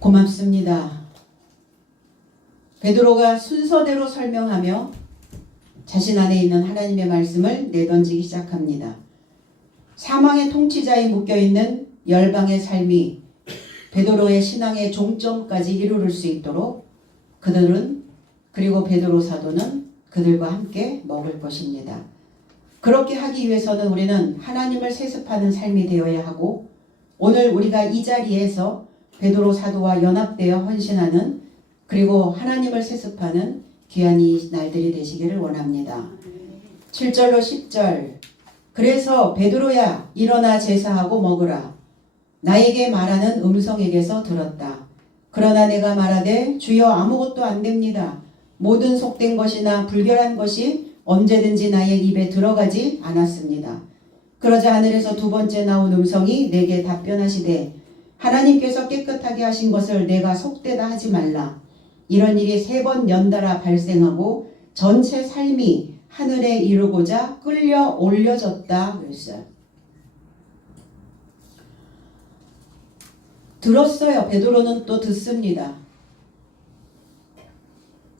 고맙습니다. 베드로가 순서대로 설명하며 자신 안에 있는 하나님의 말씀을 내던지기 시작합니다. 사망의 통치자에 묶여있는 열방의 삶이 베드로의 신앙의 종점까지 이루를 수 있도록 그들은, 그리고 베드로 사도는 그들과 함께 먹을 것입니다. 그렇게 하기 위해서는 우리는 하나님을 세습하는 삶이 되어야 하고, 오늘 우리가 이 자리에서 베드로 사도와 연합되어 헌신하는, 그리고 하나님을 세습하는 귀한 이 날들이 되시기를 원합니다. 7절로 10절. 그래서 베드로야 일어나 제사하고 먹으라. 나에게 말하는 음성에게서 들었다. 그러나 내가 말하되 주여 아무것도 안 됩니다. 모든 속된 것이나 불결한 것이 언제든지 나의 입에 들어가지 않았습니다. 그러자 하늘에서 두 번째 나온 음성이 내게 답변하시되 하나님께서 깨끗하게 하신 것을 내가 속되다 하지 말라. 이런 일이 3번 연달아 발생하고 전체 삶이 하늘에 이르고자 끌려 올려졌다 그랬어요. 들었어요. 베드로는 또 듣습니다.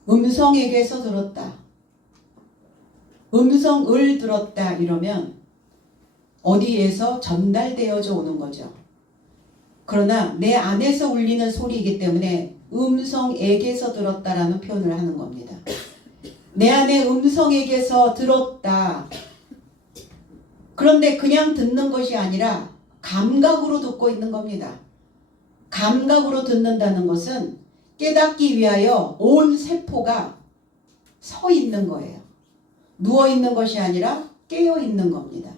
음성에게서 들었다. 음성을 들었다 이러면 어디에서 전달되어져 오는 거죠. 그러나 내 안에서 울리는 소리이기 때문에 음성에게서 들었다라는 표현을 하는 겁니다. 내 안에 음성에게서 들었다. 그런데 그냥 듣는 것이 아니라 감각으로 듣고 있는 겁니다. 감각으로 듣는다는 것은 깨닫기 위하여 온 세포가 서 있는 거예요. 누워 있는 것이 아니라 깨어 있는 겁니다.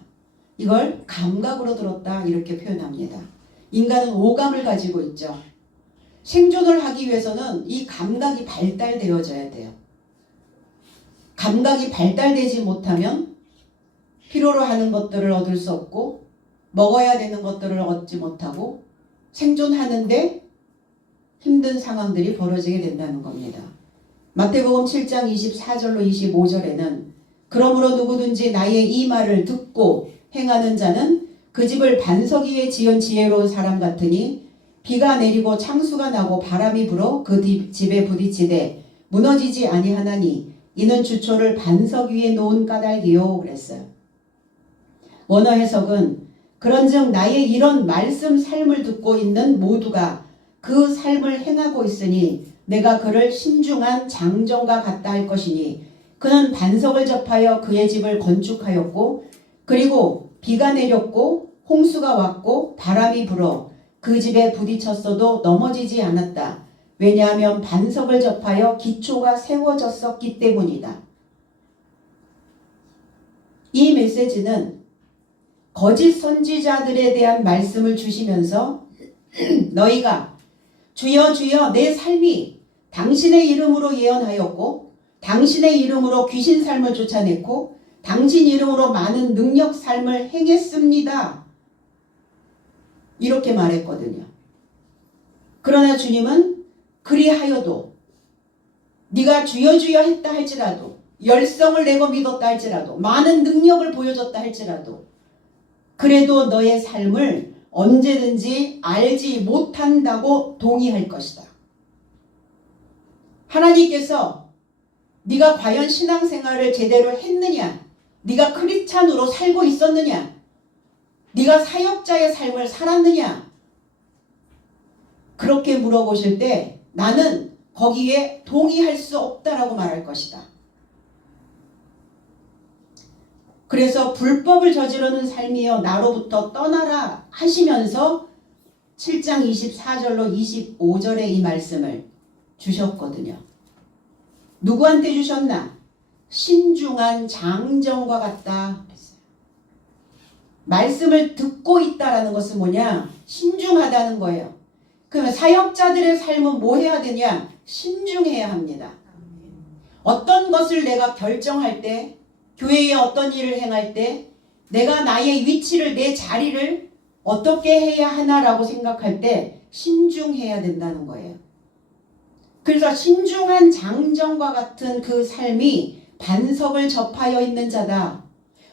이걸 감각으로 들었다 이렇게 표현합니다. 인간은 오감을 가지고 있죠. 생존을 하기 위해서는 이 감각이 발달되어져야 돼요. 감각이 발달되지 못하면 필요로 하는 것들을 얻을 수 없고 먹어야 되는 것들을 얻지 못하고 생존하는데 힘든 상황들이 벌어지게 된다는 겁니다. 마태복음 7장 24절로 25절에는 그러므로 누구든지 나의 이 말을 듣고 행하는 자는 그 집을 반석 위에 지은 지혜로운 사람 같으니 비가 내리고 창수가 나고 바람이 불어 그 집에 부딪히되 무너지지 아니하나니 이는 주초를 반석 위에 놓은 까닭이요 그랬어요. 원어 해석은 그런즉 나의 이런 말씀 삶을 듣고 있는 모두가 그 삶을 행하고 있으니 내가 그를 신중한 장정과 같다 할 것이니 그는 반석을 접하여 그의 집을 건축하였고 그리고 비가 내렸고 홍수가 왔고 바람이 불어 그 집에 부딪혔어도 넘어지지 않았다. 왜냐하면 반석을 접하여 기초가 세워졌었기 때문이다. 이 메시지는 거짓 선지자들에 대한 말씀을 주시면서 너희가 주여 주여 내 삶이 당신의 이름으로 예언하였고 당신의 이름으로 귀신 삶을 쫓아냈고 당신 이름으로 많은 능력 삶을 행했습니다. 이렇게 말했거든요. 그러나 주님은 그리하여도 네가 주여 주여 했다 할지라도 열성을 내고 믿었다 할지라도 많은 능력을 보여줬다 할지라도 그래도 너의 삶을 언제든지 알지 못한다고 동의할 것이다. 하나님께서 네가 과연 신앙생활을 제대로 했느냐? 네가 크리스찬으로 살고 있었느냐? 네가 사역자의 삶을 살았느냐? 그렇게 물어보실 때 나는 거기에 동의할 수 없다라고 말할 것이다. 그래서 불법을 저지르는 삶이여 나로부터 떠나라 하시면서 7장 24절로 25절의 이 말씀을 주셨거든요. 누구한테 주셨나? 신중한 장정과 같다. 말씀을 듣고 있다라는 것은 뭐냐? 신중하다는 거예요. 그러면 사역자들의 삶은 뭐 해야 되냐? 신중해야 합니다. 어떤 것을 내가 결정할 때, 교회에 어떤 일을 행할 때, 내가 나의 위치를, 내 자리를 어떻게 해야 하나라고 생각할 때 신중해야 된다는 거예요. 그래서 신중한 장정과 같은 그 삶이 반석을 접하여 있는 자다.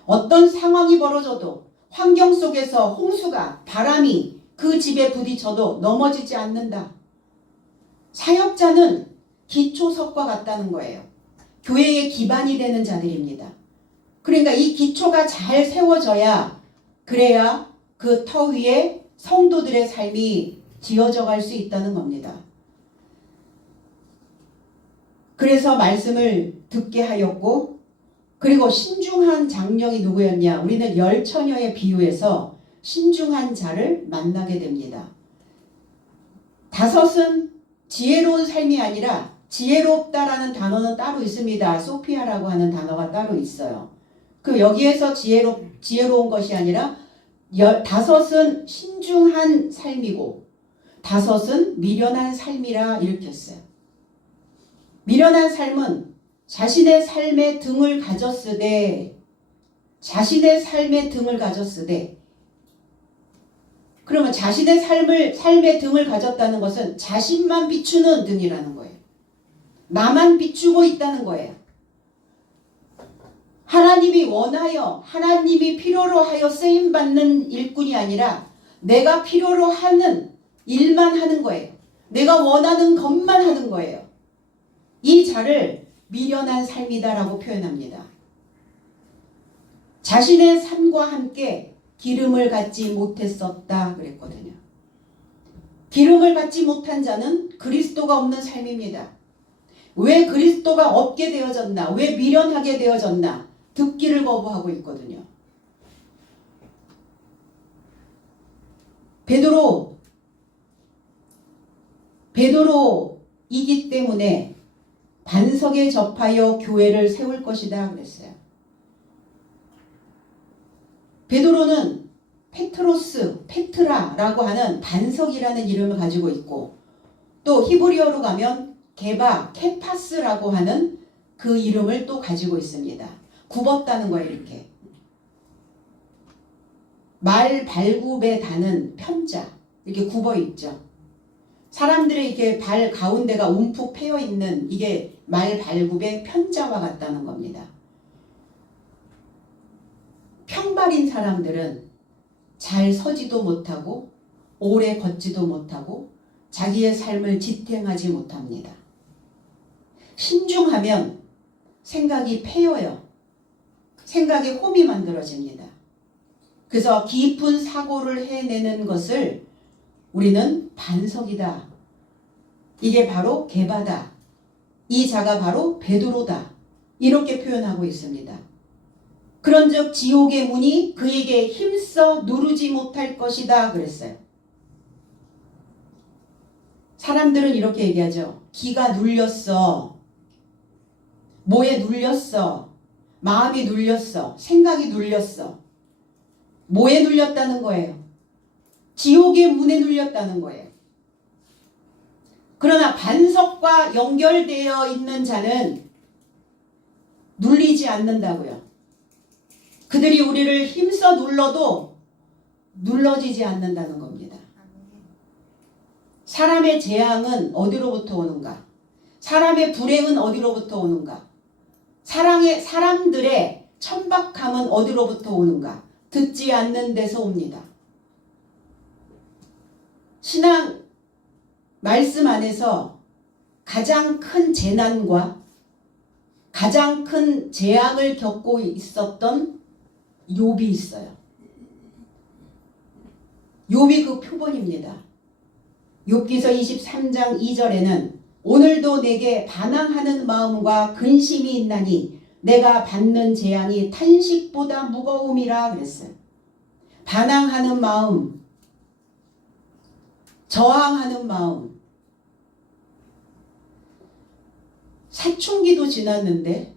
어떤 상황이 벌어져도 환경 속에서 홍수가 바람이 그 집에 부딪혀도 넘어지지 않는다. 사역자는 기초석과 같다는 거예요. 교회의 기반이 되는 자들입니다. 그러니까 이 기초가 잘 세워져야, 그래야 그 터 위에 성도들의 삶이 지어져 갈 수 있다는 겁니다. 그래서 말씀을 듣게 하였고, 그리고 신중한 장령이 누구였냐? 우리는 열 처녀의 비유에서 신중한 자를 만나게 됩니다. 다섯은 지혜로운 삶이 아니라, 지혜롭다라는 단어는 따로 있습니다. 소피아라고 하는 단어가 따로 있어요. 그 여기에서 지혜로운 것이 아니라 다섯은 신중한 삶이고 다섯은 미련한 삶이라 일으켰어요. 미련한 삶은 자신의 삶의 등을 가졌으되, 그러면 자신의 삶의 등을 가졌다는 것은 자신만 비추는 등이라는 거예요. 나만 비추고 있다는 거예요. 하나님이 원하여, 하나님이 필요로 하여 쓰임받는 일꾼이 아니라 내가 필요로 하는 일만 하는 거예요. 내가 원하는 것만 하는 거예요. 이 자를 미련한 삶이다라고 표현합니다. 자신의 삶과 함께 기름을 갖지 못했었다 그랬거든요. 기름을 갖지 못한 자는 그리스도가 없는 삶입니다. 왜 그리스도가 없게 되어졌나? 왜 미련하게 되어졌나? 듣기를 거부하고 있거든요. 베드로이기 때문에 반석에 접하여 교회를 세울 것이다 그랬어요. 베드로는 페트라라고 하는 반석이라는 이름을 가지고 있고, 또 히브리어로 가면 케파스라고 하는 그 이름을 또 가지고 있습니다. 굽었다는 거예요. 이렇게 말 발굽에 다는 편자, 이렇게 굽어 있죠. 사람들의 이렇게 발 가운데가 움푹 패여 있는, 이게 말 발굽의 편자와 같다는 겁니다. 평발인 사람들은 잘 서지도 못하고 오래 걷지도 못하고 자기의 삶을 지탱하지 못합니다. 신중하면 생각이 패여요. 생각에 홈이 만들어집니다. 그래서 깊은 사고를 해내는 것을 우리는 반석이다. 이게 바로 게바다. 이 자가 바로 베드로다. 이렇게 표현하고 있습니다. 그런즉 지옥의 문이 그에게 힘써 누르지 못할 것이다 그랬어요. 사람들은 이렇게 얘기하죠. 기가 눌렸어. 뭐에 눌렸어. 마음이 눌렸어. 생각이 눌렸어. 뭐에 눌렸다는 거예요? 지옥의 문에 눌렸다는 거예요. 그러나 반석과 연결되어 있는 자는 눌리지 않는다고요. 그들이 우리를 힘써 눌러도 눌러지지 않는다는 겁니다. 사람의 재앙은 어디로부터 오는가? 사람의 불행은 어디로부터 오는가? 사람들의 천박함은 어디로부터 오는가? 듣지 않는 데서 옵니다. 신앙 말씀 안에서 가장 큰 재난과 가장 큰 재앙을 겪고 있었던 욥이 있어요. 욥이 그 표본입니다. 욥기서 23장 2절에는 오늘도 내게 반항하는 마음과 근심이 있나니 내가 받는 재앙이 탄식보다 무거움이라 그랬어요. 반항하는 마음, 저항하는 마음. 사춘기도 지났는데,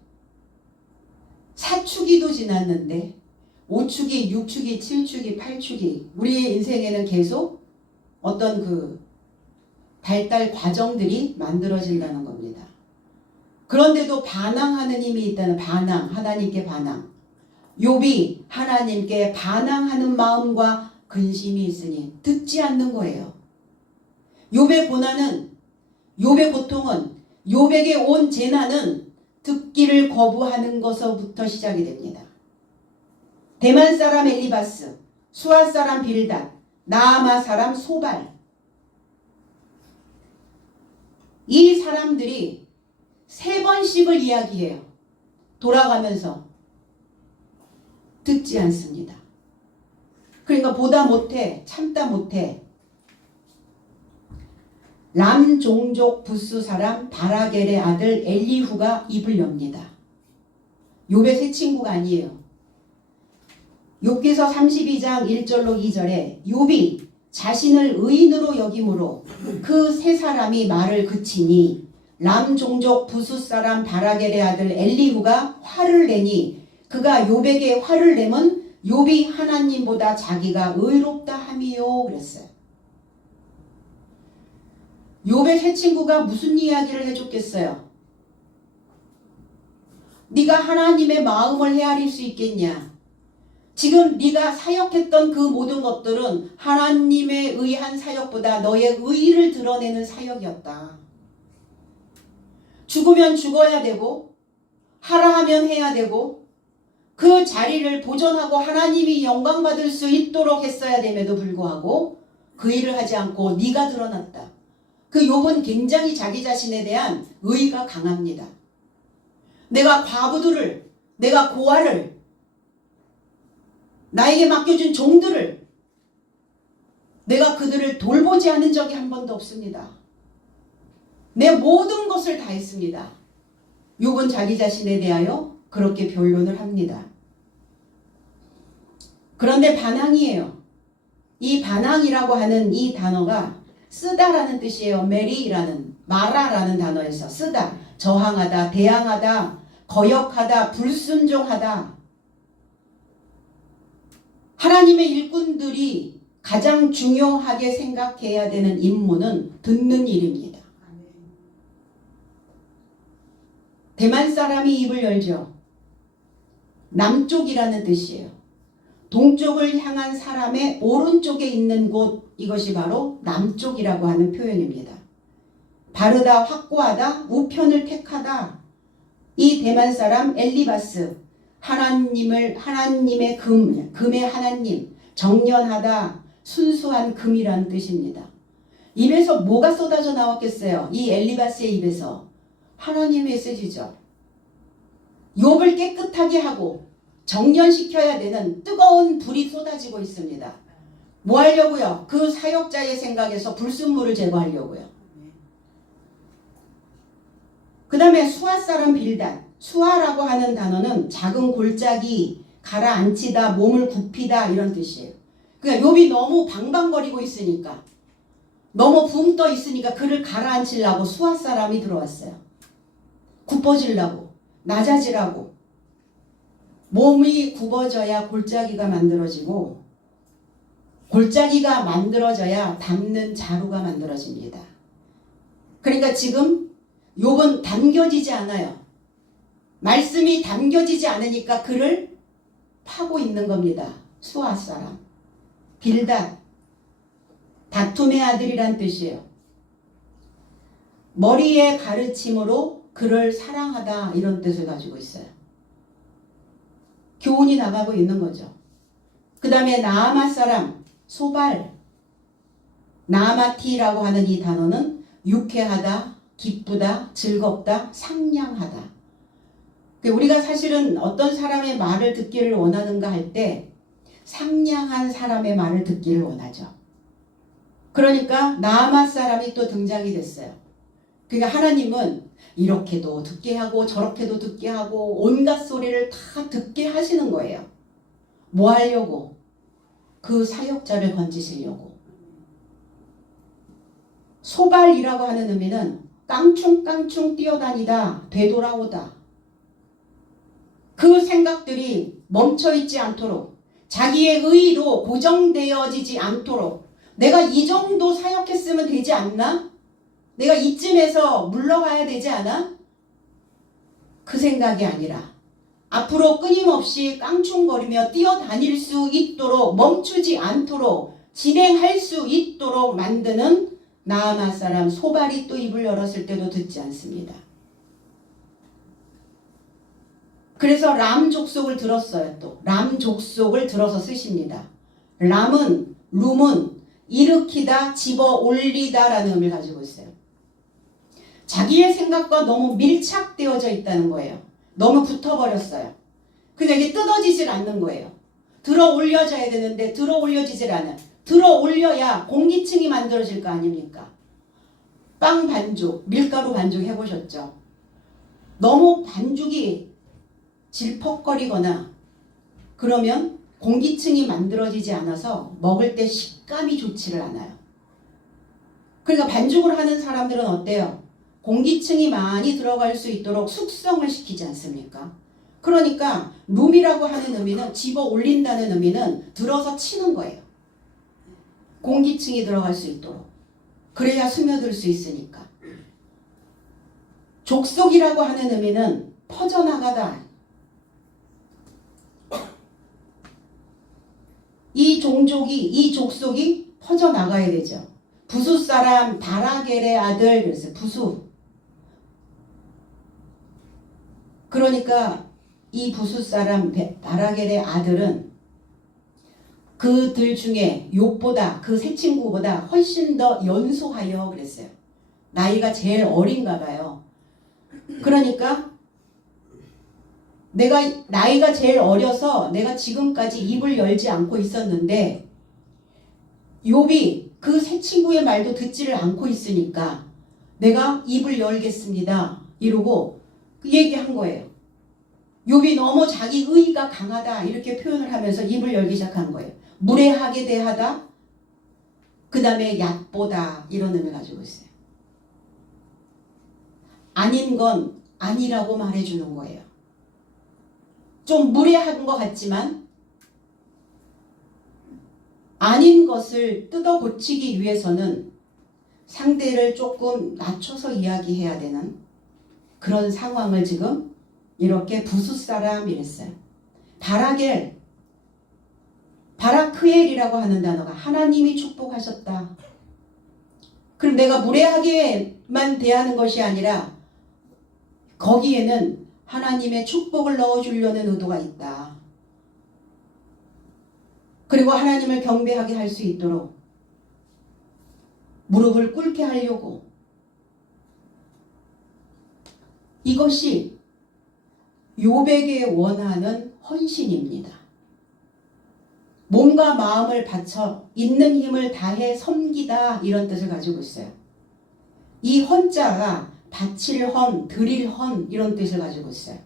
사축기도 지났는데, 5축이, 6축이, 7축이, 8축이, 우리의 인생에는 계속 어떤 그 발달 과정들이 만들어진다는 겁니다. 그런데도 반항하는 힘이 있다는, 반항, 하나님께 반항. 욥이 하나님께 반항하는 마음과 근심이 있으니 듣지 않는 거예요. 욥의 고난은, 욥의 고통은, 욥에게 온 재난은 듣기를 거부하는 것서부터 시작이 됩니다. 대만 사람 엘리바스, 수아 사람 빌닷, 나아마 사람 소발. 이 사람들이 3번씩을 이야기해요. 돌아가면서 듣지 않습니다. 그러니까 보다 못해, 참다 못해. 람 종족 부스 사람 바라겔의 아들 엘리후가 입을 엽니다. 욥의 세 친구가 아니에요. 욥기서 32장 1절로 2절에 욥이 자신을 의인으로 여김으로 그 세 사람이 말을 그치니 람 종족 부스 사람 바라겔의 아들 엘리후가 화를 내니 그가 욥에게 화를 내면 욥이 하나님보다 자기가 의롭다 함이요 그랬어요. 욥의 세 친구가 무슨 이야기를 해줬겠어요? 네가 하나님의 마음을 헤아릴 수 있겠냐? 지금 네가 사역했던 그 모든 것들은 하나님에 의한 사역보다 너의 의의를 드러내는 사역이었다. 죽으면 죽어야 되고 하라 하면 해야 되고 그 자리를 보존하고 하나님이 영광받을 수 있도록 했어야 됨에도 불구하고 그 일을 하지 않고 네가 드러났다. 그 욥은 굉장히 자기 자신에 대한 의의가 강합니다. 내가 과부들을, 내가 고아를, 나에게 맡겨준 종들을 내가 그들을 돌보지 않은 적이 한 번도 없습니다. 내 모든 것을 다 했습니다. 욥은 자기 자신에 대하여 그렇게 변론을 합니다. 그런데 반항이에요. 이 반항이라고 하는 이 단어가 쓰다라는 뜻이에요. 메리라는, 마라라는 단어에서 쓰다, 저항하다, 대항하다, 거역하다, 불순종하다. 하나님의 일꾼들이 가장 중요하게 생각해야 되는 임무는 듣는 일입니다. 대만 사람이 입을 열죠. 남쪽이라는 뜻이에요. 동쪽을 향한 사람의 오른쪽에 있는 곳, 이것이 바로 남쪽이라고 하는 표현입니다. 바르다, 확고하다, 우편을 택하다. 이 대만 사람 엘리바스, 하나님의 금의 하나님, 정연하다, 순수한 금이라는 뜻입니다. 입에서 뭐가 쏟아져 나왔겠어요? 이 엘리바스의 입에서 하나님의 메시지죠. 욥을 깨끗하게 하고 정연시켜야 되는 뜨거운 불이 쏟아지고 있습니다. 뭐 하려고요? 그 사역자의 생각에서 불순물을 제거하려고요. 그 다음에 수아 사람 빌닷. 수아라고 하는 단어는 작은 골짜기, 가라앉히다, 몸을 굽히다 이런 뜻이에요. 그러니까 욥이 너무 방방거리고 있으니까, 너무 붕 떠 있으니까 그를 가라앉히려고 수아 사람이 들어왔어요. 굽어지려고, 낮아지라고. 몸이 굽어져야 골짜기가 만들어지고 골짜기가 만들어져야 담는 자루가 만들어집니다. 그러니까 지금 욥은 담겨지지 않아요. 말씀이 담겨지지 않으니까 그를 파고 있는 겁니다. 수아 사람. 빌닷. 다툼의 아들이란 뜻이에요. 머리의 가르침으로 그를 사랑하다 이런 뜻을 가지고 있어요. 교훈이 나가고 있는 거죠. 그 다음에 나아마 사람. 소발. 나아마티라고 하는 이 단어는 유쾌하다, 기쁘다, 즐겁다, 상냥하다. 우리가 사실은 어떤 사람의 말을 듣기를 원하는가 할 때 상냥한 사람의 말을 듣기를 원하죠. 그러니까 나아마 사람이 또 등장이 됐어요. 그러니까 하나님은 이렇게도 듣게 하고 저렇게도 듣게 하고 온갖 소리를 다 듣게 하시는 거예요. 뭐 하려고? 그 사역자를 건지시려고. 소발이라고 하는 의미는 깡충깡충 뛰어다니다, 되돌아오다. 그 생각들이 멈춰있지 않도록, 자기의 의의로 고정되어지지 않도록, 내가 이 정도 사역했으면 되지 않나? 내가 이쯤에서 물러가야 되지 않아? 그 생각이 아니라 앞으로 끊임없이 깡충거리며 뛰어다닐 수 있도록, 멈추지 않도록, 진행할 수 있도록 만드는 나아마 사람. 소발이 또 입을 열었을 때도 듣지 않습니다. 그래서 람 족속을 들었어요. 또 람 족속을 들어서 쓰십니다. 람은, 룸은 일으키다, 집어 올리다라는 의미를 가지고 있어요. 자기의 생각과 너무 밀착되어져 있다는 거예요. 너무 붙어버렸어요. 그러니까 이게 뜯어지질 않는 거예요. 들어 올려져야 되는데 들어 올려지질 않아요. 들어 올려야 공기층이 만들어질 거 아닙니까? 빵 반죽, 밀가루 반죽 해보셨죠? 너무 반죽이 질퍽거리거나 그러면 공기층이 만들어지지 않아서 먹을 때 식감이 좋지를 않아요. 그러니까 반죽을 하는 사람들은 어때요? 공기층이 많이 들어갈 수 있도록 숙성을 시키지 않습니까? 그러니까 룸이라고 하는 의미는 집어 올린다는 의미는 들어서 치는 거예요. 공기층이 들어갈 수 있도록. 그래야 스며들 수 있으니까. 족속이라고 하는 의미는 퍼져나가다. 이 종족이, 이 족속이 퍼져나가야 되죠. 부수 사람 바라겔의 아들, 그래서 부수. 그러니까 이 부수 사람 바라겔의 아들은 그들 중에 욥보다 그 세 친구보다 훨씬 더 연소하여 그랬어요. 나이가 제일 어린가 봐요. 그러니까 내가 나이가 제일 어려서 내가 지금까지 입을 열지 않고 있었는데 욥이 그 세 친구의 말도 듣지를 않고 있으니까 내가 입을 열겠습니다. 이러고 그 얘기한 거예요. 욥이 너무 자기 의의가 강하다 이렇게 표현을 하면서 입을 열기 시작한 거예요. 무례하게 대하다, 그 다음에 얕보다 이런 의미를 가지고 있어요. 아닌 건 아니라고 말해주는 거예요. 좀 무례한 것 같지만 아닌 것을 뜯어 고치기 위해서는 상대를 조금 낮춰서 이야기해야 되는 그런 상황을 지금 이렇게 부숫사람 이랬어요. 바라크엘이라고 하는 단어가 하나님이 축복하셨다. 그럼 내가 무례하게만 대하는 것이 아니라 거기에는 하나님의 축복을 넣어주려는 의도가 있다. 그리고 하나님을 경배하게 할 수 있도록 무릎을 꿇게 하려고. 이것이 욥에게 원하는 헌신입니다. 몸과 마음을 바쳐 있는 힘을 다해 섬기다 이런 뜻을 가지고 있어요. 이 헌자가 바칠 헌, 드릴 헌 이런 뜻을 가지고 있어요.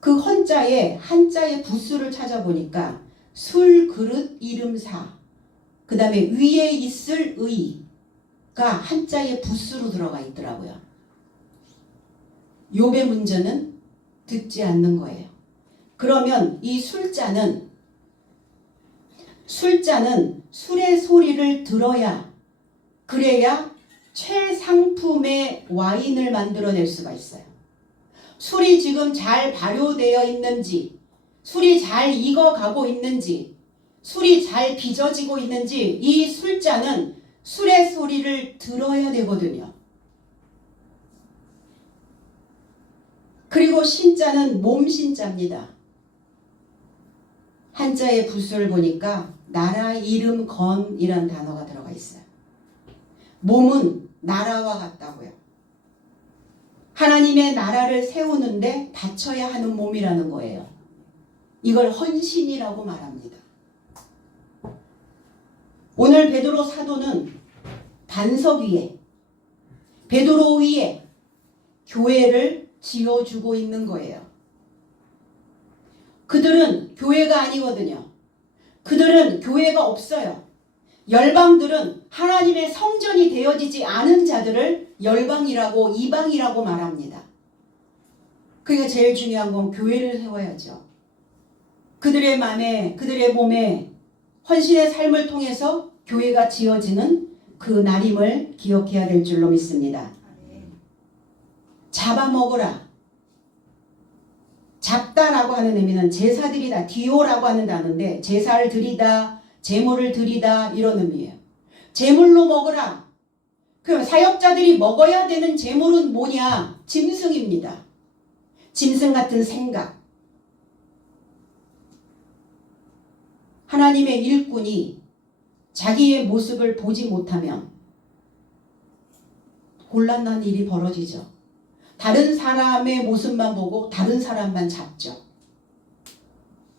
그 헌자에 한자의 부수를 찾아보니까 술, 그릇, 이름사, 그 다음에 위에 있을 의가 한자의 부수로 들어가 있더라고요. 욥의 문제는 듣지 않는 거예요. 그러면 이 술자는 술의 소리를 들어야, 그래야 최상품의 와인을 만들어낼 수가 있어요. 술이 지금 잘 발효되어 있는지, 술이 잘 익어가고 있는지, 술이 잘 빚어지고 있는지 이 술자는 술의 소리를 들어야 되거든요. 그리고 신자는 몸신자입니다. 한자의 부수를 보니까 나라 이름 건이라는 단어가 들어가 있어요. 몸은 나라와 같다고요. 하나님의 나라를 세우는데 바쳐야 하는 몸이라는 거예요. 이걸 헌신이라고 말합니다. 오늘 베드로 사도는 반석 위에, 베드로 위에 교회를 지어주고 있는 거예요. 그들은 교회가 아니거든요. 그들은 교회가 없어요. 열방들은 하나님의 성전이 되어지지 않은 자들을 열방이라고 이방이라고 말합니다. 그러니까 제일 중요한 건 교회를 세워야죠. 그들의 마음에, 그들의 몸에 헌신의 삶을 통해서 교회가 지어지는 그 날임을 기억해야 될 줄로 믿습니다. 잡아먹으라. 잡다라고 하는 의미는 제사드리다, 디오라고 하는 단어인데 제사를 드리다, 제물을 드리다 이런 의미예요. 제물로 먹으라. 그럼 사역자들이 먹어야 되는 제물은 뭐냐? 짐승입니다. 짐승 같은 생각. 하나님의 일꾼이 자기의 모습을 보지 못하면 곤란한 일이 벌어지죠. 다른 사람의 모습만 보고 다른 사람만 잡죠.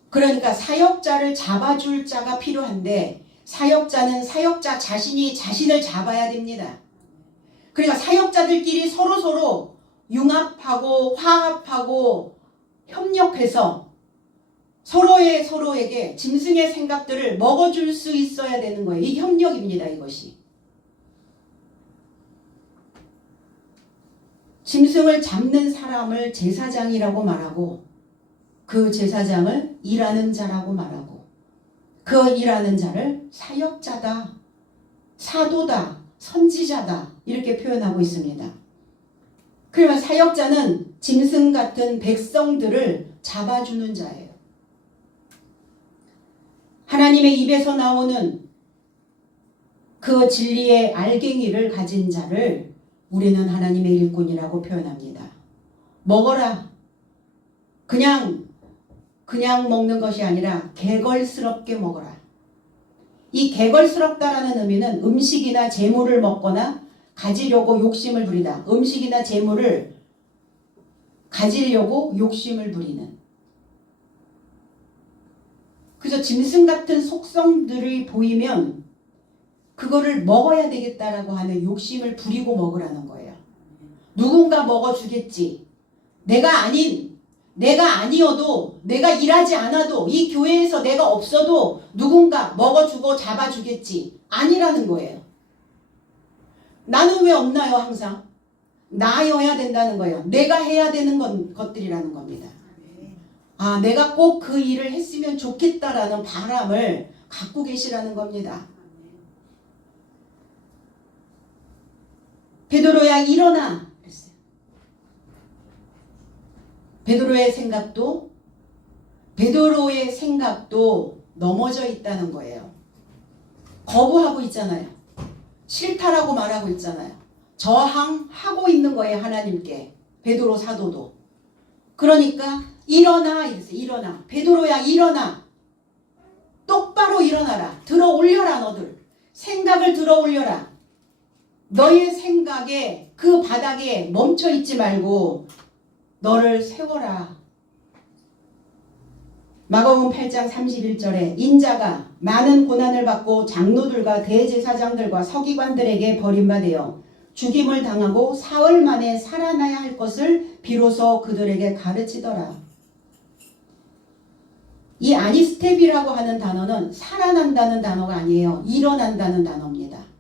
그러니까 사역자를 잡아줄 자가 필요한데 사역자는 사역자 자신이 자신을 잡아야 됩니다. 그러니까 사역자들끼리 서로서로 융합하고 화합하고 협력해서 서로에게 짐승의 생각들을 먹어줄 수 있어야 되는 거예요. 이 협력입니다. 이것이. 짐승을 잡는 사람을 제사장이라고 말하고 그 제사장을 일하는 자라고 말하고 그 일하는 자를 사역자다, 사도다, 선지자다 이렇게 표현하고 있습니다. 그러면 사역자는 짐승 같은 백성들을 잡아주는 자예요. 하나님의 입에서 나오는 그 진리의 알갱이를 가진 자를 우리는 하나님의 일꾼이라고 표현합니다. 먹어라. 그냥 먹는 것이 아니라 개걸스럽게 먹어라. 이 개걸스럽다라는 의미는 음식이나 재물을 먹거나 가지려고 욕심을 부리다. 음식이나 재물을 가지려고 욕심을 부리는. 그래서 짐승 같은 속성들이 보이면 그거를 먹어야 되겠다라고 하는 욕심을 부리고 먹으라는 거예요. 누군가 먹어주겠지. 내가 아니어도 내가 일하지 않아도 이 교회에서 내가 없어도 누군가 먹어주고 잡아주겠지. 아니라는 거예요. 나는 왜 없나요 항상? 나여야 된다는 거예요. 내가 해야 되는 것들이라는 겁니다. 아, 내가 꼭 그 일을 했으면 좋겠다라는 바람을 갖고 계시라는 겁니다. 베드로야 일어나 그랬어요. 베드로의 생각도 넘어져 있다는 거예요. 거부하고 있잖아요. 싫다라고 말하고 있잖아요. 저항하고 있는 거예요. 하나님께. 베드로 사도도. 그러니까 일어나 이랬어요. 일어나. 베드로야 일어나. 똑바로 일어나라. 들어 올려라 너들. 생각을 들어 올려라. 너의 생각에 그 바닥에 멈춰 있지 말고 너를 세워라. 마가복음 8장 31절에 인자가 많은 고난을 받고 장로들과 대제사장들과 서기관들에게 버림받아 죽임을 당하고 사흘 만에 살아나야 할 것을 비로소 그들에게 가르치더라. 이 아니스텝이라고 하는 단어는 살아난다는 단어가 아니에요. 일어난다는 단어입니다.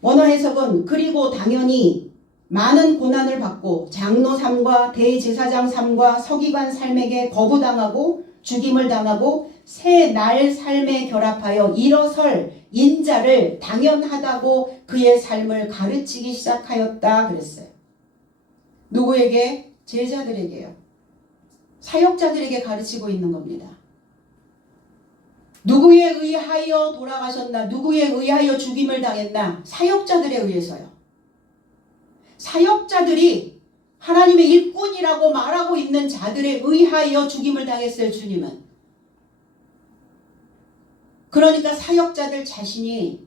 원어 해석은 그리고 당연히 많은 고난을 받고 장로 삶과 대제사장 삶과 서기관 삶에게 거부당하고 죽임을 당하고 새 날 삶에 결합하여 일어설 인자를 당연하다고 그의 삶을 가르치기 시작하였다 그랬어요. 누구에게? 제자들에게요. 사역자들에게 가르치고 있는 겁니다. 누구에 의하여 돌아가셨나? 누구에 의하여 죽임을 당했나? 사역자들에 의해서요. 사역자들이 하나님의 일꾼이라고 말하고 있는 자들에 의하여 죽임을 당했어요. 주님은. 그러니까 사역자들 자신이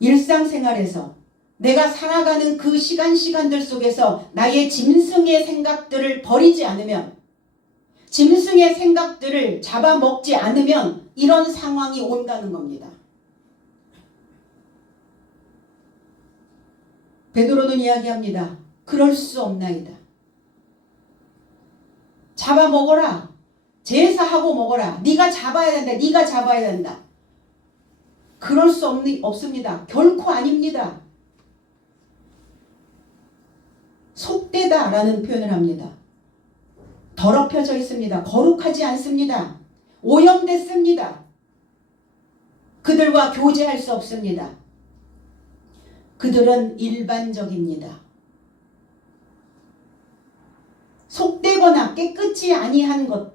일상생활에서 내가 살아가는 그 시간들 속에서 나의 짐승의 생각들을 버리지 않으면, 짐승의 생각들을 잡아먹지 않으면 이런 상황이 온다는 겁니다. 베드로는 이야기합니다. 그럴 수 없나이다. 잡아먹어라. 제사하고 먹어라. 네가 잡아야 된다. 네가 잡아야 된다. 그럴 수 없습니다. 결코 아닙니다. 속되다라는 표현을 합니다. 더럽혀져 있습니다. 거룩하지 않습니다. 오염됐습니다. 그들과 교제할 수 없습니다. 그들은 일반적입니다. 속되거나 깨끗이 아니한 것,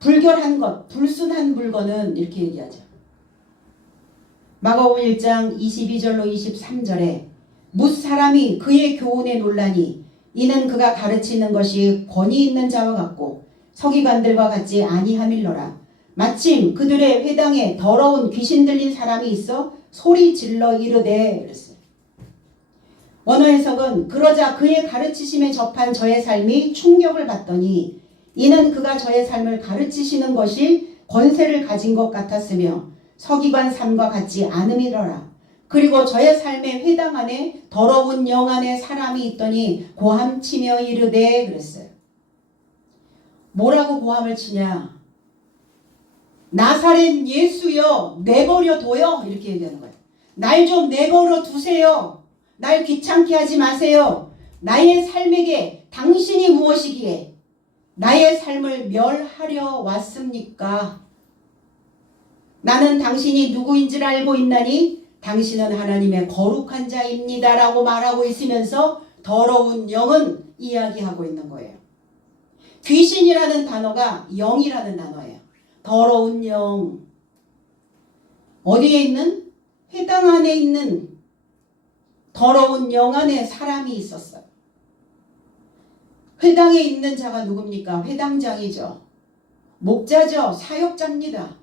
불결한 것, 불순한 물건은 이렇게 얘기하죠. 마가복음 1장 22절로 23절에 뭇 사람이 그의 교훈에 놀라니 이는 그가 가르치는 것이 권위 있는 자와 같고 서기관들과 같지 아니함일러라. 마침 그들의 회당에 더러운 귀신 들린 사람이 있어 소리 질러 이르되 그랬어요. 원어 해석은 그러자 그의 가르치심에 접한 저의 삶이 충격을 받더니 이는 그가 저의 삶을 가르치시는 것이 권세를 가진 것 같았으며 서기관 삶과 같지 않음이더라. 그리고 저의 삶의 회당 안에 더러운 영 안에 사람이 있더니 고함 치며 이르되 그랬어요. 뭐라고 고함을 치냐? 나사렛 예수여 내버려 둬요. 이렇게 얘기하는 거예요. 날 좀 내버려 두세요. 날 귀찮게 하지 마세요. 나의 삶에게 당신이 무엇이기에 나의 삶을 멸하려 왔습니까? 나는 당신이 누구인지를 알고 있나니 당신은 하나님의 거룩한 자입니다 라고 말하고 있으면서 더러운 영은 이야기하고 있는 거예요. 귀신이라는 단어가 영이라는 단어예요. 더러운 영. 어디에 있는? 회당 안에 있는 더러운 영 안에 사람이 있었어요. 회당에 있는 자가 누굽니까? 회당장이죠. 목자죠. 사역자입니다.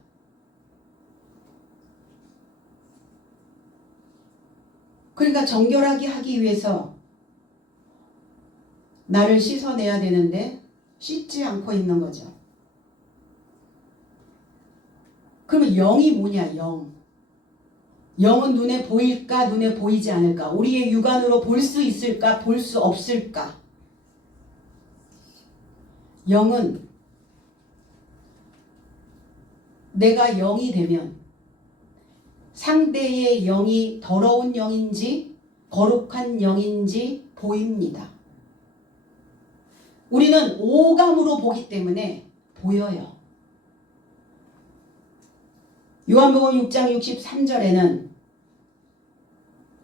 그러니까 정결하게 하기 위해서 나를 씻어내야 되는데 씻지 않고 있는 거죠. 그러면 영이 뭐냐? 영. 영은 눈에 보일까? 눈에 보이지 않을까? 우리의 육안으로 볼 수 있을까? 볼 수 없을까? 영은 내가 영이 되면 상대의 영이 더러운 영인지 거룩한 영인지 보입니다. 우리는 오감으로 보기 때문에 보여요. 요한복음 6장 63절에는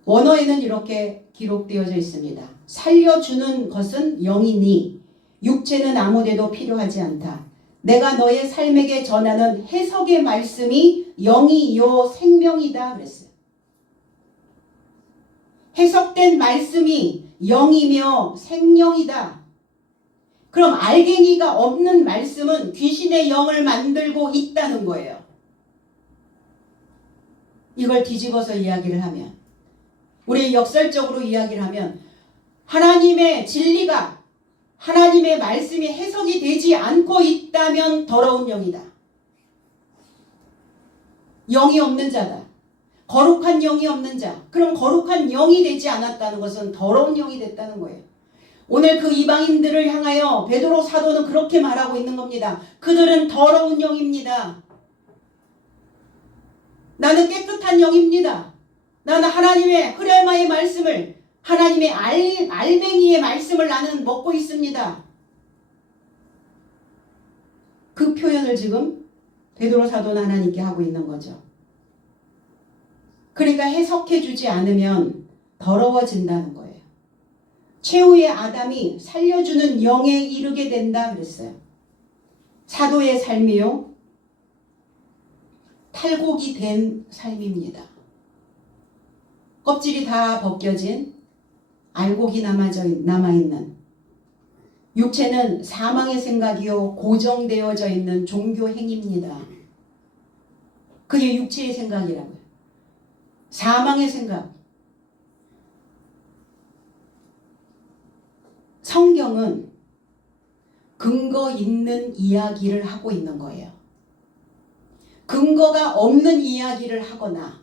원어에는 이렇게 기록되어져 있습니다. 살려주는 것은 영이니 육체는 아무데도 필요하지 않다. 내가 너의 삶에게 전하는 해석의 말씀이 영이요 생명이다 그랬어요. 해석된 말씀이 영이며 생명이다. 그럼 알갱이가 없는 말씀은 귀신의 영을 만들고 있다는 거예요. 이걸 뒤집어서 이야기를 하면, 우리 역설적으로 이야기를 하면 하나님의 진리가, 하나님의 말씀이 해석이 되지 않고 있다면 더러운 영이다. 영이 없는 자다. 거룩한 영이 없는 자. 그럼 거룩한 영이 되지 않았다는 것은 더러운 영이 됐다는 거예요. 오늘 그 이방인들을 향하여 베드로 사도는 그렇게 말하고 있는 겁니다. 그들은 더러운 영입니다. 나는 깨끗한 영입니다. 나는 하나님의 흐레마의 말씀을, 하나님의 알맹이의 말씀을 나는 먹고 있습니다. 그 표현을 지금 베드로 사도는 하나님께 하고 있는 거죠. 그러니까 해석해 주지 않으면 더러워진다는 거예요. 최후의 아담이 살려주는 영에 이르게 된다 그랬어요. 사도의 삶이요, 탈곡이 된 삶입니다. 껍질이 다 벗겨진 알곡이 남아있는, 육체는 사망의 생각이요 고정되어져 있는 종교 행위입니다. 그게 육체의 생각이라고요. 사망의 생각. 성경은 근거 있는 이야기를 하고 있는 거예요. 근거가 없는 이야기를 하거나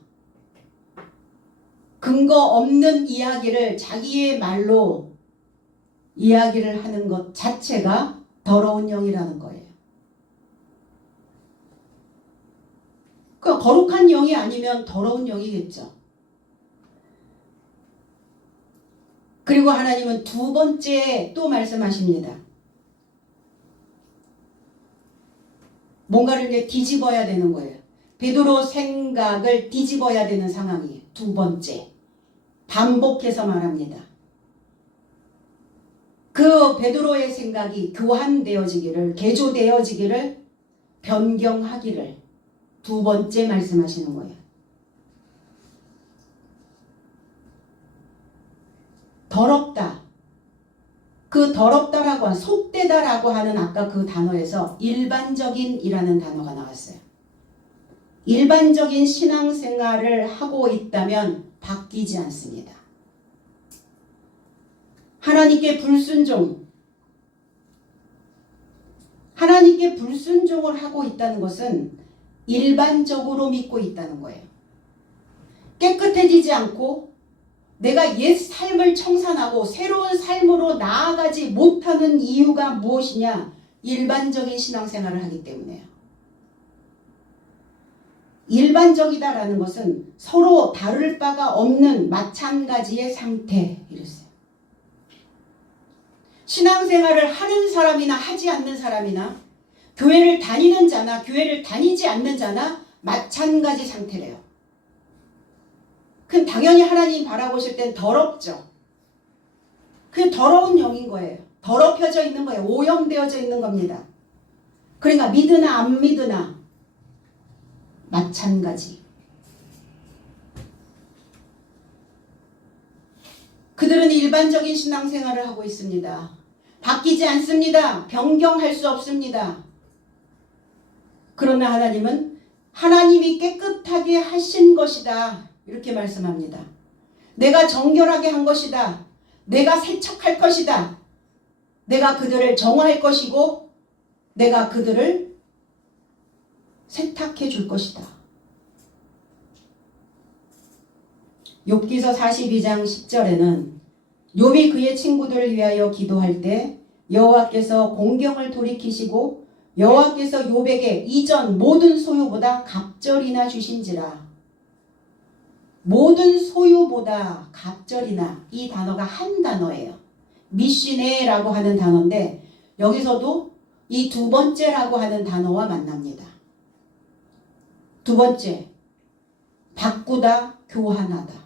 근거 없는 이야기를 자기의 말로 이야기를 하는 것 자체가 더러운 영이라는 거예요. 그 거룩한 영이 아니면 더러운 영이겠죠. 그리고 하나님은 두 번째 또 말씀하십니다. 뭔가를 이제 뒤집어야 되는 거예요. 베드로 생각을 뒤집어야 되는 상황이에요. 두 번째. 반복해서 말합니다. 그 베드로의 생각이 교환되어지기를, 개조되어지기를, 변경하기를 두 번째 말씀하시는 거예요. 더럽다. 그 더럽다라고 하는, 속되다라고 하는 아까 그 단어에서 일반적인이라는 단어가 나왔어요. 일반적인 신앙생활을 하고 있다면 바뀌지 않습니다. 하나님께 불순종. 하나님께 불순종을 하고 있다는 것은 일반적으로 믿고 있다는 거예요. 깨끗해지지 않고 내가 옛 삶을 청산하고 새로운 삶으로 나아가지 못하는 이유가 무엇이냐? 일반적인 신앙생활을 하기 때문에요. 일반적이다라는 것은 서로 다를 바가 없는 마찬가지의 상태 이랬어요. 신앙생활을 하는 사람이나 하지 않는 사람이나 교회를 다니는 자나 교회를 다니지 않는 자나 마찬가지 상태래요. 그럼 당연히 하나님 바라보실 땐 더럽죠. 그게 더러운 영인 거예요. 더럽혀져 있는 거예요. 오염되어져 있는 겁니다. 그러니까 믿으나 안 믿으나 마찬가지. 그들은 일반적인 신앙생활을 하고 있습니다. 바뀌지 않습니다. 변경할 수 없습니다. 그러나 하나님은 하나님이 깨끗하게 하신 것이다. 이렇게 말씀합니다. 내가 정결하게 한 것이다. 내가 세척할 것이다. 내가 그들을 정화할 것이고 내가 그들을 세탁해 줄 것이다. 욥기서 42장 10절에는 욥이 그의 친구들을 위하여 기도할 때 여호와께서 공경을 돌이키시고 여호와께서 욥에게 이전 모든 소유보다 갑절이나 주신지라. 모든 소유보다 갑절이나, 이 단어가 한 단어예요. 미시네라고 하는 단어인데 여기서도 이 두 번째라고 하는 단어와 만납니다. 두 번째, 바꾸다, 교환하다.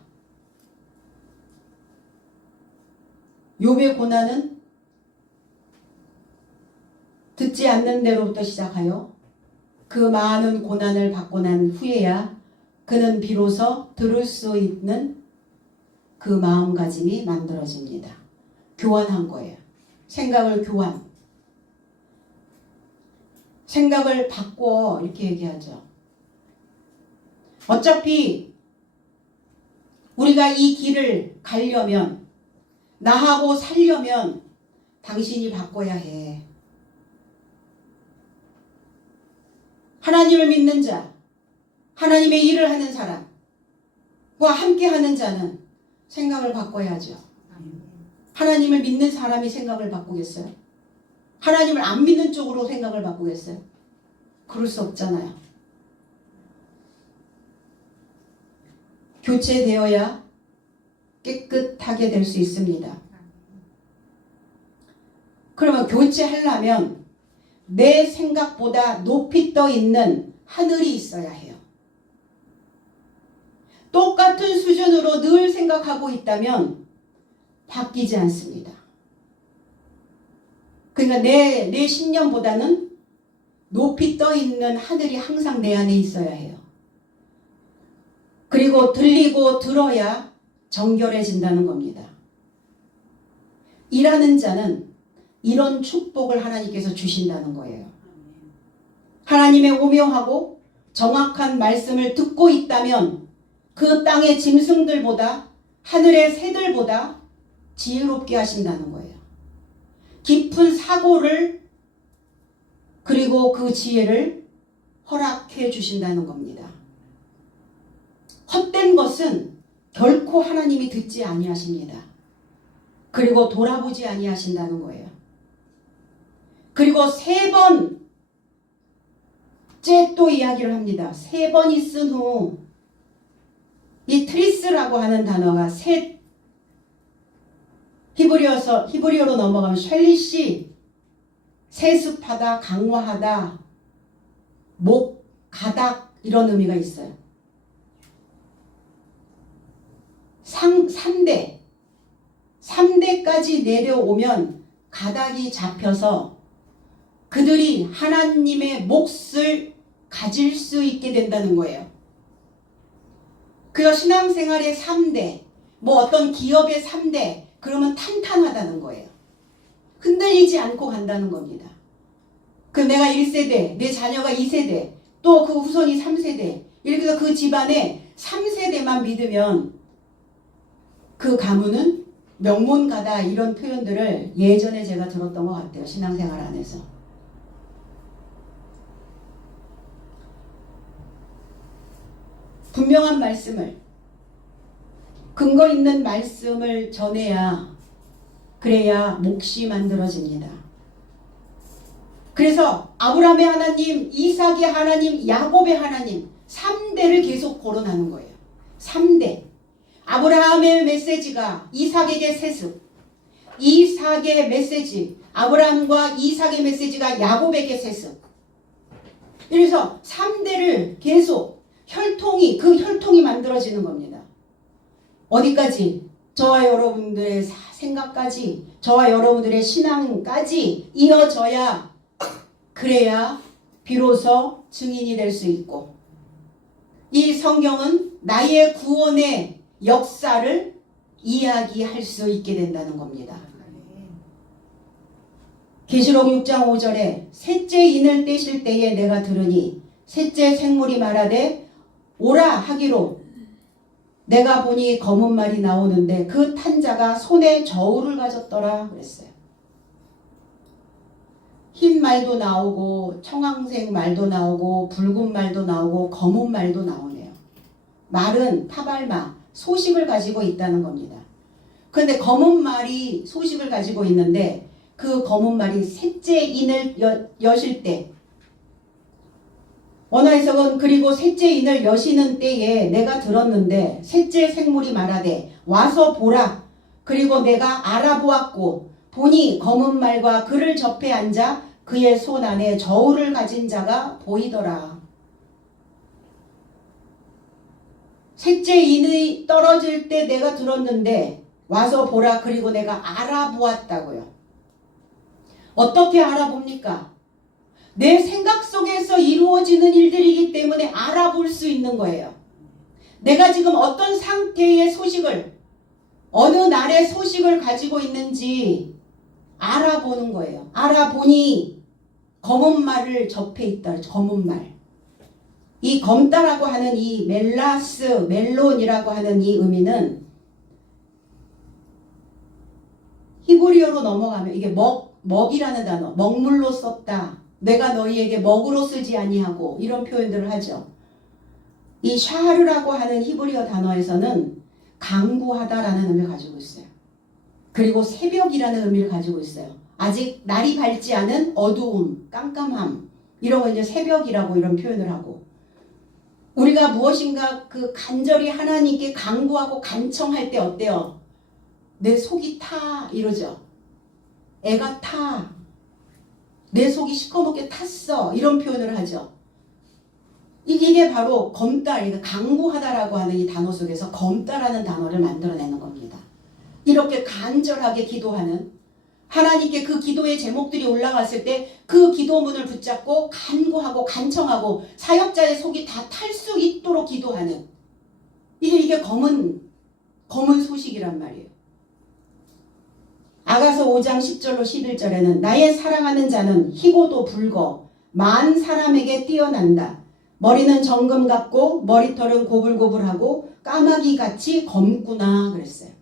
욥의 고난은 듣지 않는 대로부터 시작하여 그 많은 고난을 받고 난 후에야 그는 비로소 들을 수 있는 그 마음가짐이 만들어집니다. 교환한 거예요. 생각을 교환. 생각을 바꿔 이렇게 얘기하죠. 어차피 우리가 이 길을 가려면 나하고 살려면 당신이 바꿔야 해. 하나님을 믿는 자, 하나님의 일을 하는 사람과 함께 하는 자는 생각을 바꿔야죠. 하나님을 믿는 사람이 생각을 바꾸겠어요? 하나님을 안 믿는 쪽으로 생각을 바꾸겠어요? 그럴 수 없잖아요. 교체되어야 깨끗하게 될 수 있습니다. 그러면 교체하려면 내 생각보다 높이 떠 있는 하늘이 있어야 해요. 똑같은 수준으로 늘 생각하고 있다면 바뀌지 않습니다. 그러니까 내 신념보다는 높이 떠 있는 하늘이 항상 내 안에 있어야 해요. 그리고 들리고 들어야 정결해진다는 겁니다. 일하는 자는 이런 축복을 하나님께서 주신다는 거예요. 하나님의 오묘하고 정확한 말씀을 듣고 있다면 그 땅의 짐승들보다 하늘의 새들보다 지혜롭게 하신다는 거예요. 깊은 사고를 그리고 그 지혜를 허락해 주신다는 겁니다. 헛된 것은 결코 하나님이 듣지 아니하십니다. 그리고 돌아보지 아니하신다는 거예요. 그리고 3번째 또 이야기를 합니다. 3번이 쓴 후 이 트리스라고 하는 단어가 셋, 히브리어로 넘어가면 쉘리시, 세습하다, 강화하다, 가닥 이런 의미가 있어요. 3대까지 내려오면 가닥이 잡혀서 그들이 하나님의 몫을 가질 수 있게 된다는 거예요. 그래서 신앙생활의 3대, 어떤 기업의 3대, 그러면 탄탄하다는 거예요. 흔들리지 않고 간다는 겁니다. 그럼 내가 1세대, 내 자녀가 2세대, 또 그 후손이 3세대, 이렇게 해서 그 집안에 3세대만 믿으면 그 가문은 명문가다 이런 표현들을 예전에 제가 들었던 것 같아요. 신앙생활 안에서. 분명한 말씀을, 근거 있는 말씀을 전해야, 그래야 몫이 만들어집니다. 그래서 아브라함의 하나님, 이삭의 하나님, 야곱의 하나님 3대를 계속 거론하는 거예요. 3대. 아브라함의 메시지가 이삭에게 세습, 이삭의 메시지, 아브라함과 이삭의 메시지가 야곱에게 세습. 그래서 3대를 계속 그 혈통이 만들어지는 겁니다. 어디까지? 저와 여러분들의 생각까지, 저와 여러분들의 신앙까지 이어져야, 그래야 비로소 증인이 될 수 있고, 이 성경은 나의 구원의 역사를 이야기할 수 있게 된다는 겁니다. 계시록 6장 5절에 셋째 인을 떼실 때에 내가 들으니 셋째 생물이 말하되 오라 하기로, 내가 보니 검은 말이 나오는데 그 탄 자가 손에 저울을 가졌더라 그랬어요. 흰 말도 나오고 청황색 말도 나오고 붉은 말도 나오고 검은 말도 나오네요. 말은 타발마, 소식을 가지고 있다는 겁니다. 그런데 검은 말이 소식을 가지고 있는데 그 검은 말이 셋째 인을 여실 때, 원어에서는 그리고 셋째 인을 여시는 때에 내가 들었는데 셋째 생물이 말하되 와서 보라. 그리고 내가 알아보았고 보니 검은 말과 그를 접해 앉아 그의 손 안에 저울을 가진 자가 보이더라. 셋째 인이 떨어질 때 내가 들었는데 와서 보라. 그리고 내가 알아보았다고요. 어떻게 알아봅니까? 내 생각 속에서 이루어지는 일들이기 때문에 알아볼 수 있는 거예요. 내가 지금 어떤 상태의 소식을, 어느 날의 소식을 가지고 있는지 알아보는 거예요. 알아보니 검은 말을 접해 있다. 검은 말. 이 검다라고 하는 이 멜론이라고 하는 이 의미는 히브리어로 넘어가면 이게 먹이라는 단어, 먹물로 썼다. 내가 너희에게 먹으로 쓰지 아니하고, 이런 표현들을 하죠. 이 샤르라고 하는 히브리어 단어에서는 강구하다라는 의미를 가지고 있어요. 그리고 새벽이라는 의미를 가지고 있어요. 아직 날이 밝지 않은 어두움, 깜깜함, 이런 거 이제 새벽이라고 이런 표현을 하고, 우리가 무엇인가 그 간절히 하나님께 간구하고 간청할 때 어때요? 내 속이 타 이러죠. 애가 타. 내 속이 시커멓게 탔어. 이런 표현을 하죠. 이게 바로 검다, 그러니까 강구하다라고 하는 이 단어 속에서 검다라는 단어를 만들어내는 겁니다. 이렇게 간절하게 기도하는, 하나님께 그 기도의 제목들이 올라갔을 때 그 기도문을 붙잡고 간구하고 간청하고 사역자의 속이 다 탈 수 있도록 기도하는, 이게 검은 소식이란 말이에요. 아가서 5장 10절로 11절에는 나의 사랑하는 자는 희고도 붉어 만 사람에게 뛰어난다. 머리는 정금 같고 머리털은 고불고불하고 까마귀같이 검구나 그랬어요.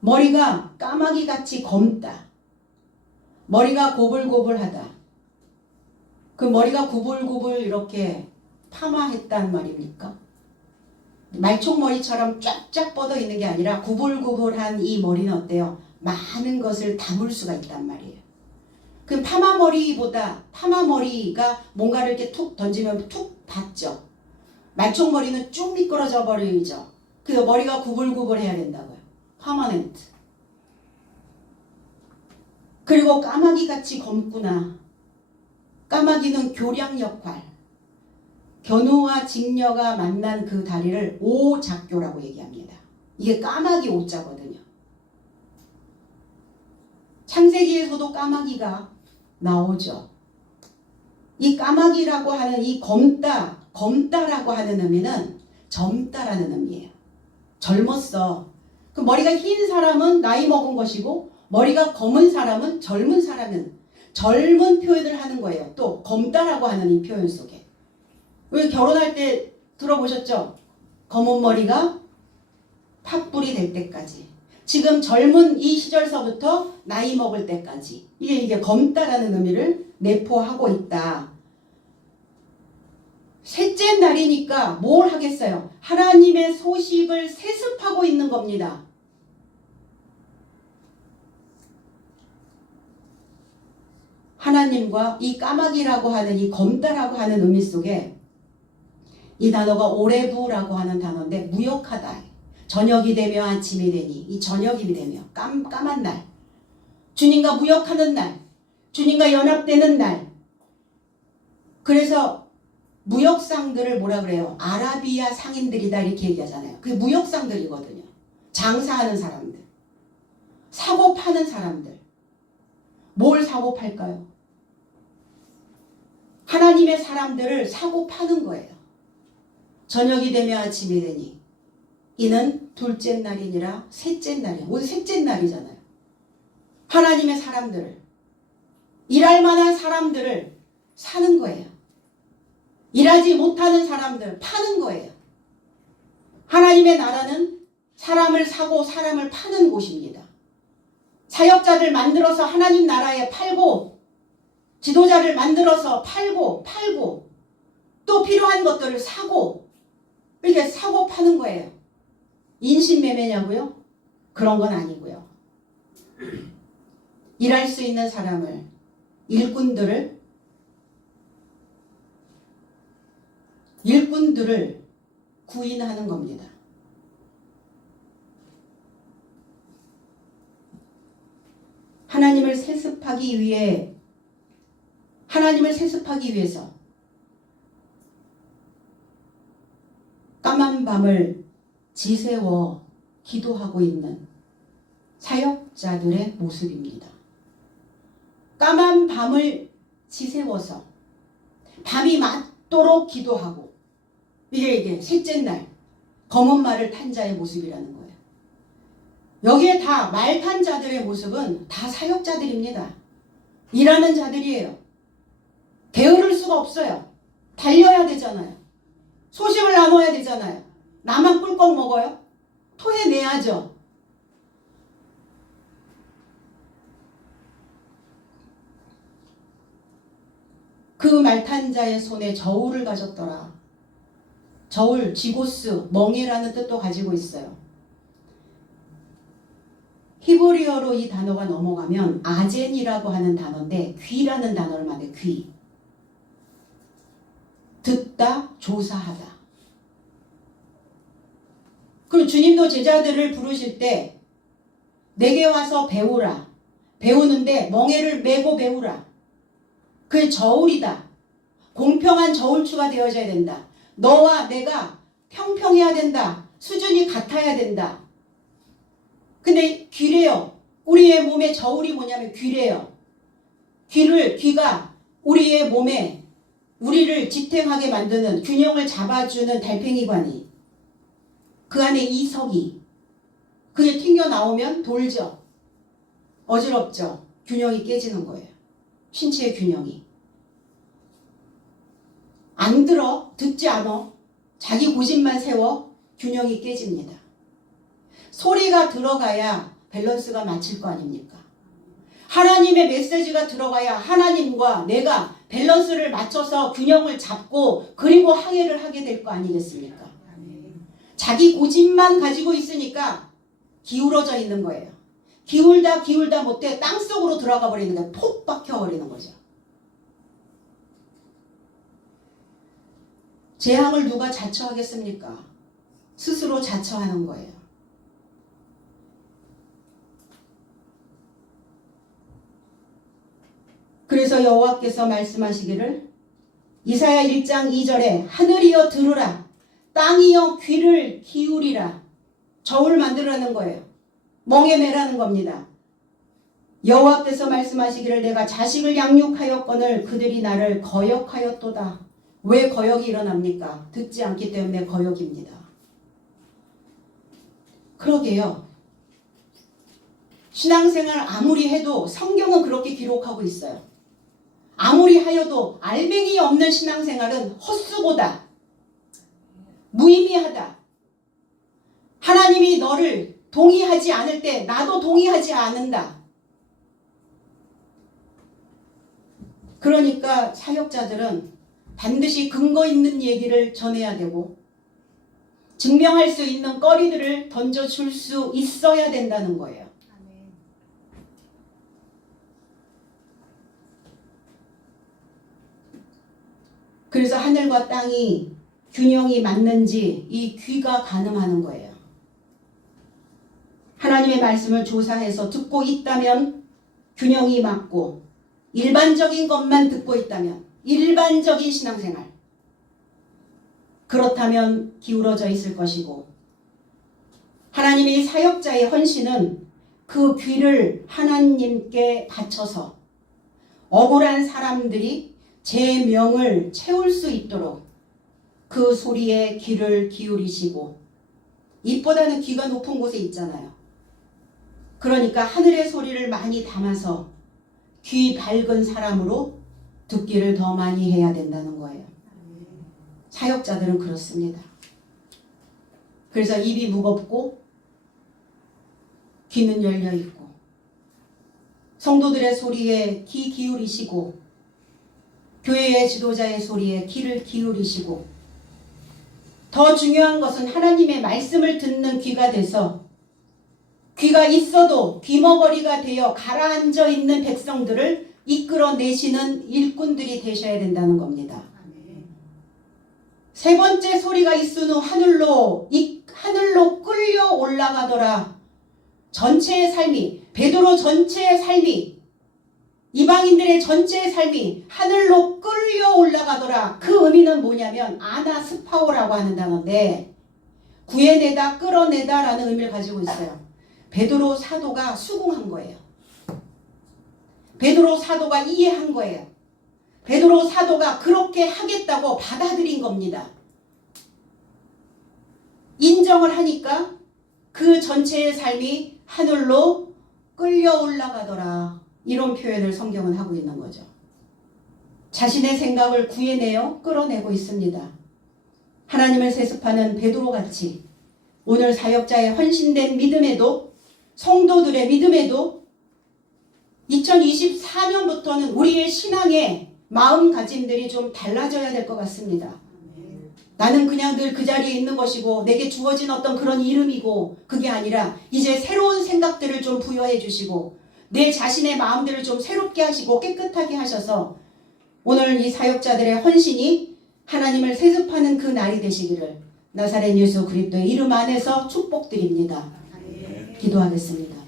머리가 까마귀같이 검다. 머리가 고불고불하다. 그 머리가 고불고불 이렇게 파마했단 말입니까? 말총머리처럼 쫙쫙 뻗어 있는 게 아니라 구불구불한 이 머리는 어때요? 많은 것을 담을 수가 있단 말이에요. 그 파마머리가 뭔가를 이렇게 툭 던지면 툭 받죠. 말총머리는 쭉 미끄러져 버리죠. 그 머리가 구불구불해야 된다고요. 퍼머넨트. 그리고 까마귀같이 검구나. 까마귀는 교량 역할. 견우와 직녀가 만난 그 다리를 오작교라고 얘기합니다. 이게 까마귀 오자거든요. 창세기에서도 까마귀가 나오죠. 이 까마귀라고 하는 이 검다라고 하는 의미는 젊다라는 의미예요. 젊었어. 그 머리가 흰 사람은 나이 먹은 것이고 머리가 검은 사람은 젊은 사람은 젊은 표현을 하는 거예요. 또 검다라고 하는 이 표현 속에. 왜 결혼할 때 들어보셨죠? 검은 머리가 팥불이 될 때까지, 지금 젊은 이 시절서부터 나이 먹을 때까지, 이게 검다라는 의미를 내포하고 있다. 셋째 날이니까 뭘 하겠어요? 하나님의 소식을 세습하고 있는 겁니다. 하나님과 이 까마귀라고 하는, 이 검다라고 하는 의미 속에 이 단어가 오레부라고 하는 단어인데, 무역하다. 저녁이 되며 아침이 되니, 이 저녁이 되며 까만 날, 주님과 무역하는 날, 주님과 연합되는 날. 그래서 무역상들을 뭐라 그래요? 아라비아 상인들이다 이렇게 얘기하잖아요. 그게 무역상들이거든요. 장사하는 사람들, 사고 파는 사람들. 뭘 사고 팔까요? 하나님의 사람들을 사고 파는 거예요. 저녁이 되며 아침이 되니, 이는 둘째 날이니라 셋째 날이야. 오늘 셋째 날이잖아요. 하나님의 사람들을, 일할 만한 사람들을 사는 거예요. 일하지 못하는 사람들 파는 거예요. 하나님의 나라는 사람을 사고 사람을 파는 곳입니다. 사역자들 만들어서 하나님 나라에 팔고, 지도자를 만들어서 팔고 또 필요한 것들을 사고, 이렇게 사고 파는 거예요. 인신매매냐고요? 그런 건 아니고요. 일할 수 있는 사람을, 일꾼들을 구인하는 겁니다. 하나님을 세습하기 위해서 까만 밤을 지새워 기도하고 있는 사역자들의 모습입니다. 까만 밤을 지새워서 밤이 맞도록 기도하고, 이게 셋째 날 검은 말을 탄 자의 모습이라는 거예요. 여기에 다 말 탄 자들의 모습은 다 사역자들입니다. 일하는 자들이에요. 게으를 수가 없어요. 달려야 되잖아요. 소식을 나눠야 되잖아요. 나만 꿀꺽 먹어요? 토해내야죠. 그 말탄 자의 손에 저울을 가졌더라. 저울, 지고스, 멍에라는 뜻도 가지고 있어요. 히브리어로 이 단어가 넘어가면 아젠이라고 하는 단어인데, 귀라는 단어를 말해. 귀. 듣다, 조사하다. 그리고 주님도 제자들을 부르실 때 내게 와서 배우라. 배우는데 멍에를 메고 배우라. 그게 저울이다. 공평한 저울추가 되어져야 된다. 너와 내가 평평해야 된다. 수준이 같아야 된다. 근데 귀래요. 우리의 몸의 저울이 뭐냐면 귀래요. 귀가 우리의 몸에 우리를 지탱하게 만드는, 균형을 잡아주는 달팽이관이, 그 안에 이석이, 그게 튕겨나오면 돌죠. 어지럽죠. 균형이 깨지는 거예요. 신체의 균형이. 안 들어, 듣지 않아, 자기 고집만 세워, 균형이 깨집니다. 소리가 들어가야 밸런스가 맞출 거 아닙니까? 하나님의 메시지가 들어가야 하나님과 내가 밸런스를 맞춰서 균형을 잡고, 그리고 항해를 하게 될 거 아니겠습니까? 자기 고집만 가지고 있으니까 기울어져 있는 거예요. 기울다 못해 땅속으로 들어가 버리는 거예요. 폭 박혀버리는 거죠. 재앙을 누가 자처하겠습니까? 스스로 자처하는 거예요. 그래서 여호와께서 말씀하시기를, 이사야 1장 2절에 하늘이여 들으라, 땅이여 귀를 기울이라. 저울 만들라는 거예요. 멍에 매라는 겁니다. 여호와께서 말씀하시기를, 내가 자식을 양육하였거늘 그들이 나를 거역하였도다. 왜 거역이 일어납니까? 듣지 않기 때문에 거역입니다. 그러게요. 신앙생활 아무리 해도 성경은 그렇게 기록하고 있어요. 아무리 하여도 알맹이 없는 신앙생활은 헛수고다. 무의미하다. 하나님이 너를 동의하지 않을 때 나도 동의하지 않는다. 그러니까 사역자들은 반드시 근거 있는 얘기를 전해야 되고 증명할 수 있는 거리들을 던져줄 수 있어야 된다는 거예요. 그래서 하늘과 땅이 균형이 맞는지 이 귀가 가늠하는 거예요. 하나님의 말씀을 조사해서 듣고 있다면 균형이 맞고, 일반적인 것만 듣고 있다면 일반적인 신앙생활, 그렇다면 기울어져 있을 것이고, 하나님의 사역자의 헌신은 그 귀를 하나님께 바쳐서 억울한 사람들이 제 명을 채울 수 있도록 그 소리에 귀를 기울이시고, 입보다는 귀가 높은 곳에 있잖아요. 그러니까 하늘의 소리를 많이 담아서 귀 밝은 사람으로 듣기를 더 많이 해야 된다는 거예요. 사역자들은 그렇습니다. 그래서 입이 무겁고 귀는 열려 있고, 성도들의 소리에 귀 기울이시고, 교회의 지도자의 소리에 귀를 기울이시고, 더 중요한 것은 하나님의 말씀을 듣는 귀가 돼서 귀가 있어도 귀머거리가 되어 가라앉아 있는 백성들을 이끌어내시는 일꾼들이 되셔야 된다는 겁니다. 세 번째 소리가 있은 후 하늘로 끌려 올라가더라. 전체의 삶이, 베드로 전체의 삶이, 이방인들의 전체의 삶이 하늘로 끌려 올라가더라. 그 의미는 뭐냐면 아나스파오라고 하는 단어인데, 구해내다, 끌어내다 라는 의미를 가지고 있어요. 베드로 사도가 수긍한 거예요. 베드로 사도가 이해한 거예요. 베드로 사도가 그렇게 하겠다고 받아들인 겁니다. 인정을 하니까 그 전체의 삶이 하늘로 끌려 올라가더라. 이런 표현을 성경은 하고 있는 거죠. 자신의 생각을 구해내어 끌어내고 있습니다. 하나님을 세습하는 베드로같이 오늘 사역자의 헌신된 믿음에도, 성도들의 믿음에도 2024년부터는 우리의 신앙의 마음가짐들이 좀 달라져야 될 것 같습니다. 나는 그냥 늘 그 자리에 있는 것이고 내게 주어진 어떤 그런 이름이고, 그게 아니라 이제 새로운 생각들을 좀 부여해 주시고 내 자신의 마음들을 좀 새롭게 하시고 깨끗하게 하셔서 오늘 이 사역자들의 헌신이 하나님을 세습하는 그 날이 되시기를 나사렛 예수 그리스도의 이름 안에서 축복드립니다. 기도하겠습니다.